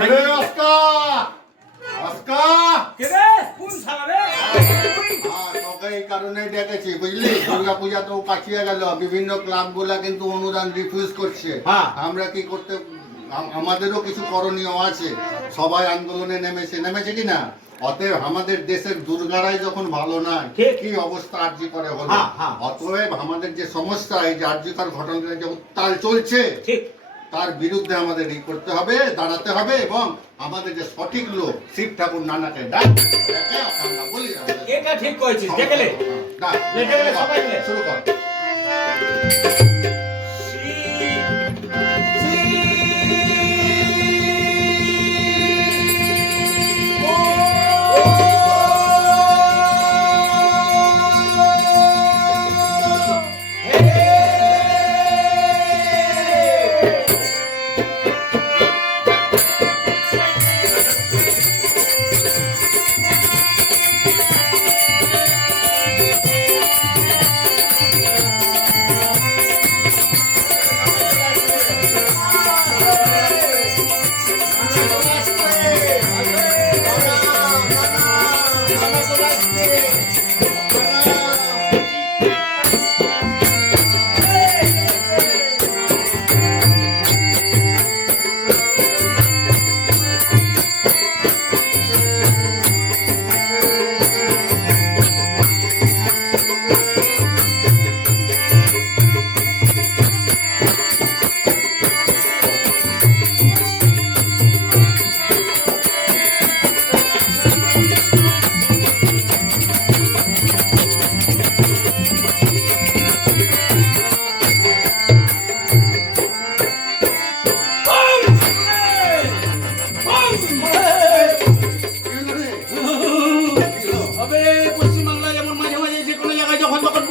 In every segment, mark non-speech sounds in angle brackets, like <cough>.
রে Oscar Oscar. কে রে কোন শালা রে? হ্যাঁ, এই কারণে ডেকেছি বুঝলি? দুর্গা পূজা তো কাছিয়ে গেল বিভিন্ন ক্লাব কিন্তু অনুদান রিফিউজ করছে। আমরা কি করতে আমাদেরও কিছু করণীয় আছে। সবাই আন্দোলনে নেমেছে নেমেছে কি না? অতএব আমাদের দেশের দুর্গারাই যখন ভালো না কি? অবস্থা আর্জি করে হলো? হ্যাঁ, হ্যাঁ। অতএব আমাদের যে সমস্যা এই যে আর্যিকর ঘটনাটা যে উত্তাল চলছে ঠিক। তার বিরুদ্ধে আমাদের ই করতে হবে দাঁড়াতে হবে এবং আমাদের যে সঠিক লোক শিব ঠাকুর নানাকে ডাক বলি এটা ঠিক করেছিস? দেখলে ডাক। সবাই শুরু কর।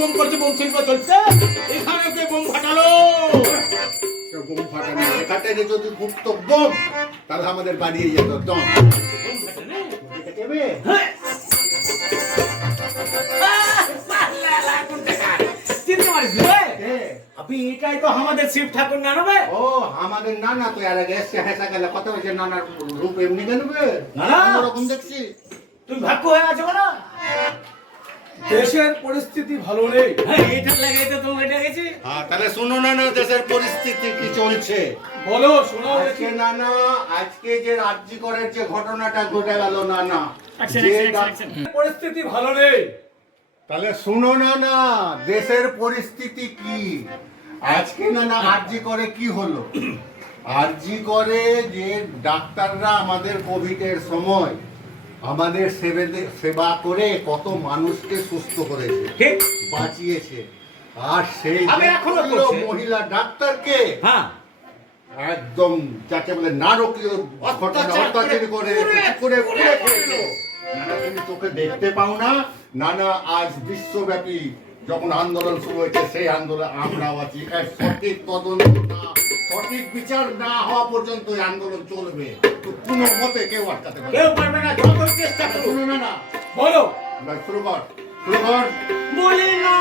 বোম করছে বোম শিল্প চলছে এখানে কে বোম ফাটালো? বোম ফাটানো গুপ্ত বোম তাহলে আমাদের বাড়িয়ে যেত দম। হ্যাঁ। আপনি এটাই তো আমাদের শিব ঠাকুর না নেবে ও আমাদের নানা তো আর আগে এসছে হেসা গেলে। কত হয়েছে নানার রূপ এমনি কেনবে নানা। রকম দেখছি। তুমি ভাগ্য হয়ে আছো না দেশের পরিস্থিতি ভালো নেই। হ্যাঁ এটা তো তোমাকে ডেকেছি। হ্যাঁ তাহলে শুনো না না দেশের পরিস্থিতি কি চলছে? বলো শোনাও আজকে না না আজকে যে রাজ্যিকরের যে ঘটনাটা ঘটে গেল না না. পরিস্থিতি ভালো নেই। তাহলে শুনো না না দেশের পরিস্থিতি কি? আজকে না না আরজি করে কি হলো? আরজি করে যে ডাক্তাররা আমাদের কোভিডের সময় আমাদের সেবে- করে কত মানুষকে সুস্থ করেছে ঠিক বাঁচিয়েছে আর সেই। মহিলা ডাক্তারকে হ্যাঁ একদম যাকে বলে নারকীয় অত্যাচার করে করে, করে পুড়ে পুড়ে ফেলল। ফেলল। নানা তুমি চোখে দেখতে পাও না নানা আজ বিশ্বব্যাপী যখন আন্দোলন শুরু হয়েছে সেই আন্দোলন আমরাও আছি সঠিক তদন্ত না সঠিক বিচার না হওয়া পর্যন্ত এই আন্দোলন চলবে কোনো মতে কেউ আটকাতে পারবে কেউ পারবে না যত চেষ্টা। করুন না না। বলো। শুরু কর শুরু কর। বলি না,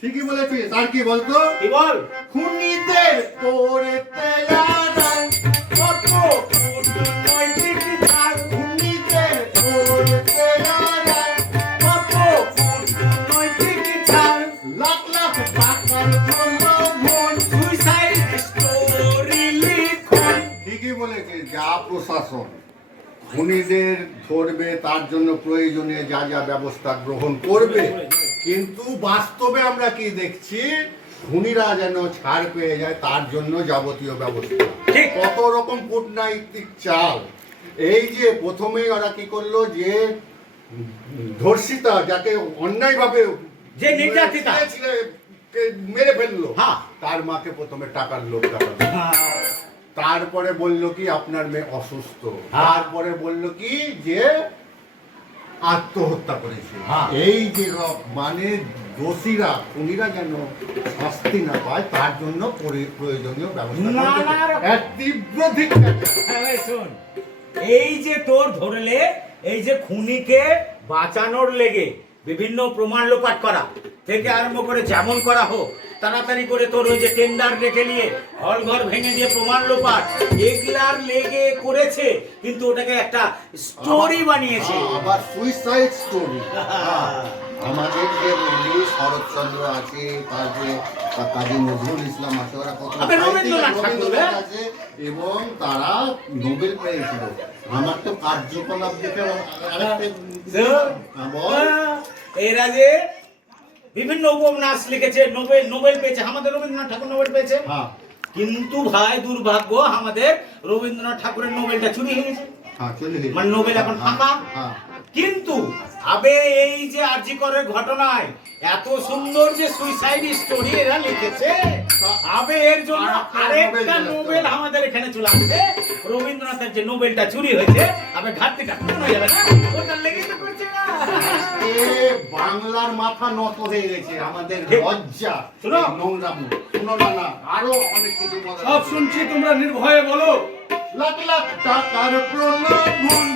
ঠিকই বলেছিস আর কি বলতো? কি বল? খুনিদের কত খুনিদের ধরবে তার জন্য প্রয়োজনীয় যা যা ব্যবস্থা গ্রহণ করবে কিন্তু বাস্তবে আমরা কি দেখছি খুনিরা যেন ছাড় পেয়ে যায় তার জন্য যাবতীয় ব্যবস্থা। কত রকম কূটনৈতিক চাল এই যে প্রথমেই ওরা কি করল যে ধর্ষিতা যাকে অন্যায়ভাবে যে নির্যাতিতা। মেরে ফেলল হ্যাঁ। তার মাকে প্রথমে টাকার লোভ দেখাল তারপরে বলল কি আপনার মেয়ে অসুস্থ হ্যাঁ। তারপরে বলল কি যে আত্মহত্যা করেছে হ্যাঁ। এই যে মানে দোষীরা খুনিরা যেন শাস্তি না পায় তার জন্য প্রয়োজনীয় ব্যবস্থা। এক তীব্র। হ্যাঁ, এই শোন এই যে তোর ধরলে এই যে খুনিকে বাঁচানোর লেগে বিভিন্ন প্রমাণ লোপাট করা থেকে আরম্ভ করে যেমন করা হোক তাড়াতাড়ি করে তোর ওই যে টেন্ডার রেখে নিয়ে হল ঘর ভেঙে দিয়ে প্রমাণ লোপাট। এগুলার লেগে করেছে কিন্তু ওটাকে একটা স্টোরি বানিয়েছে। হ্যাঁ, আবার সুইসাইড স্টোরি <laughs> আমাদের যে রবি শরৎচন্দ্র আছে তারপরে কাজী নজরুল ইসলাম আছে ওরা কত হ্যাঁ? আছে এবং তারা নোবেল পেয়েছিল। আমার তো কার্যকলাপ দেখে আরেকটা হ্যাঁ, এরা যে বিভিন্ন উপন্যাস লিখেছে নোবেল নোবেল পেয়েছে। আমাদের রবীন্দ্রনাথ ঠাকুর নোবেল পেয়েছে। হ্যাঁ। কিন্তু ভাই দুর্ভাগ্য আমাদের রবীন্দ্রনাথ ঠাকুরের নোবেলটা চুরি হয়ে গেছে। হ্যাঁ। মানে নোবেল এখন হ্যাঁ, ফাঁকা। হ্যাঁ। কিন্তু আবে এই যে আরজিকরের ঘটনায় এত সুন্দর যে সুইসাইড স্টোরি এরা লিখেছে আবে এর জন্য আরেকটা নোবেল আমাদের এখানে চলে আসবে। রবীন্দ্রনাথের যে নোবেলটা চুরি হয়েছে আবে ঘাটতিটা পূরণ হয়ে যাবে না? ওটা লেগে বাংলার মাথা নত হয়ে গেছে আমাদের। লজ্জা শোনো। নোংরামু শুনো না না আরও অনেক কিছু সব শুনছি তোমরা নির্ভয়ে বলো লাখ লাখ টাকার প্রলোভন